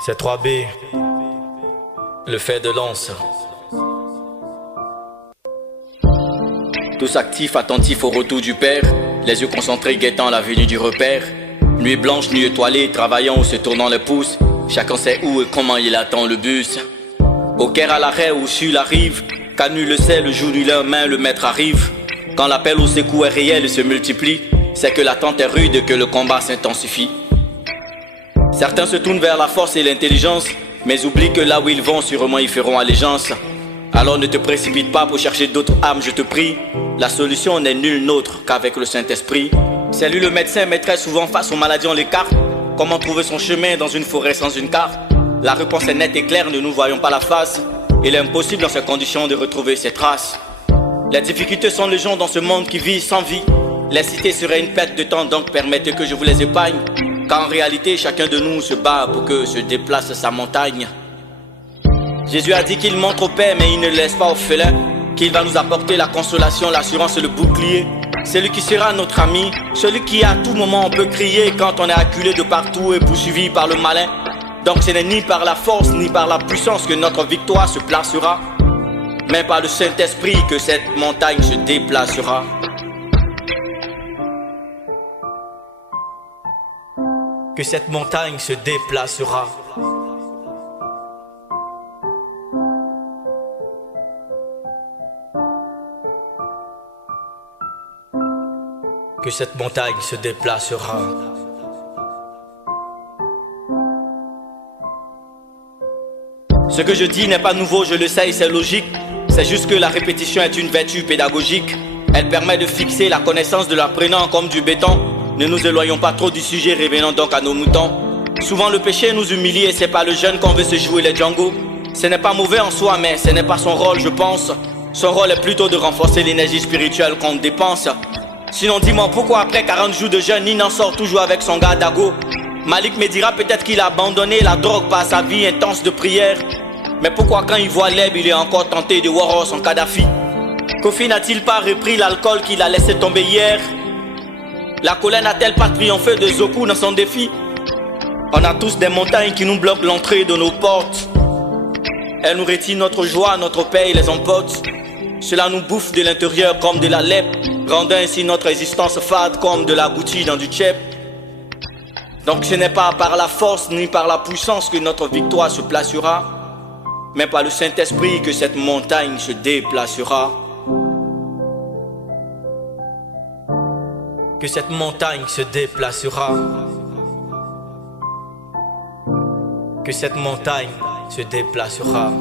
C'est 3B, le fer de lance. Tous actifs, attentifs au retour du Père, les yeux concentrés guettant la venue du repère. Nuit blanche, nuit étoilée, travaillant ou se tournant les pouces. Chacun sait où et comment il attend le bus. Au Caire à l'arrêt ou sur la rive, car nul le sait, le jour nul main le maître arrive. Quand l'appel au secours est réel et se multiplie, c'est que l'attente est rude et que le combat s'intensifie. Certains se tournent vers la force et l'intelligence, mais oublient que là où ils vont, sûrement ils feront allégeance. Alors ne te précipite pas pour chercher d'autres âmes, je te prie. La solution n'est nulle autre qu'avec le Saint-Esprit. C'est lui le médecin, mais très souvent face aux maladies on l'écarte. Comment trouver son chemin dans une forêt sans une carte? La réponse est nette et claire, ne nous voyons pas la face. Il est impossible dans ces conditions de retrouver ses traces. Les difficultés sont légion dans ce monde qui vit sans vie. Les cités seraient une perte de temps, donc permettez que je vous les épargne. Car en réalité, chacun de nous se bat pour que se déplace sa montagne. Jésus a dit qu'il montre au Père, mais il ne laisse pas orphelin. Qu'il va nous apporter la consolation, l'assurance et le bouclier. Celui qui sera notre ami, celui qui à tout moment on peut crier quand on est acculé de partout et poursuivi par le malin. Donc ce n'est ni par la force ni par la puissance que notre victoire se placera, mais par le Saint-Esprit que cette montagne se déplacera. Que cette montagne se déplacera. Que cette montagne se déplacera. Ce que je dis n'est pas nouveau, je le sais et c'est logique. C'est juste que la répétition est une vertu pédagogique. Elle permet de fixer la connaissance de l'apprenant comme du béton. Ne nous éloignons pas trop du sujet, revenons donc à nos moutons. Souvent le péché nous humilie et c'est pas le jeune qu'on veut se jouer les Django. Ce n'est pas mauvais en soi, mais ce n'est pas son rôle, je pense. Son rôle est plutôt de renforcer l'énergie spirituelle qu'on dépense. Sinon dis-moi pourquoi après 40 jours de jeûne, il n'en sort toujours avec son gars Dago. Malik me dira peut-être qu'il a abandonné la drogue par sa vie intense de prière. Mais pourquoi quand il voit l'herbe, il est encore tenté de voir son Kadhafi? Kofi n'a-t-il pas repris l'alcool qu'il a laissé tomber hier? La colère n'a-t-elle pas triomphé de Zoku dans son défi? On a tous des montagnes qui nous bloquent l'entrée de nos portes. Elles nous retirent notre joie, notre paix et les emportent. Cela nous bouffe de l'intérieur comme de la lèpre, rendant ainsi notre existence fade comme de la boutique dans du tchèp. Donc ce n'est pas par la force ni par la puissance que notre victoire se placera, mais par le Saint-Esprit que cette montagne se déplacera. Que cette montagne se déplacera. Que cette montagne se déplacera.